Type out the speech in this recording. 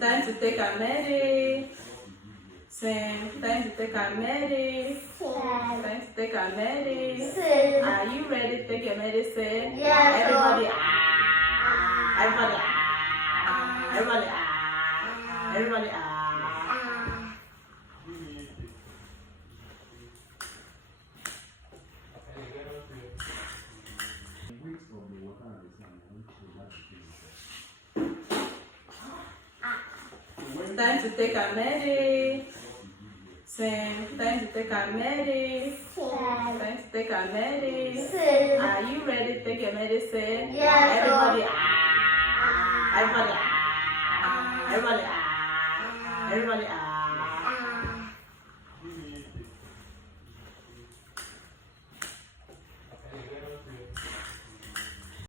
Time to take a medicine. Time to take a medicine. Time to take a medicine. Are you ready to take your medicine? Yes. Everybody. Everybody. Everybody. Everybody. Time to take a medicine. Time to take a medicine. Time to take a medicine. Are you ready to take your medicine? Yes. Everybody. Everybody. Everybody. Everybody.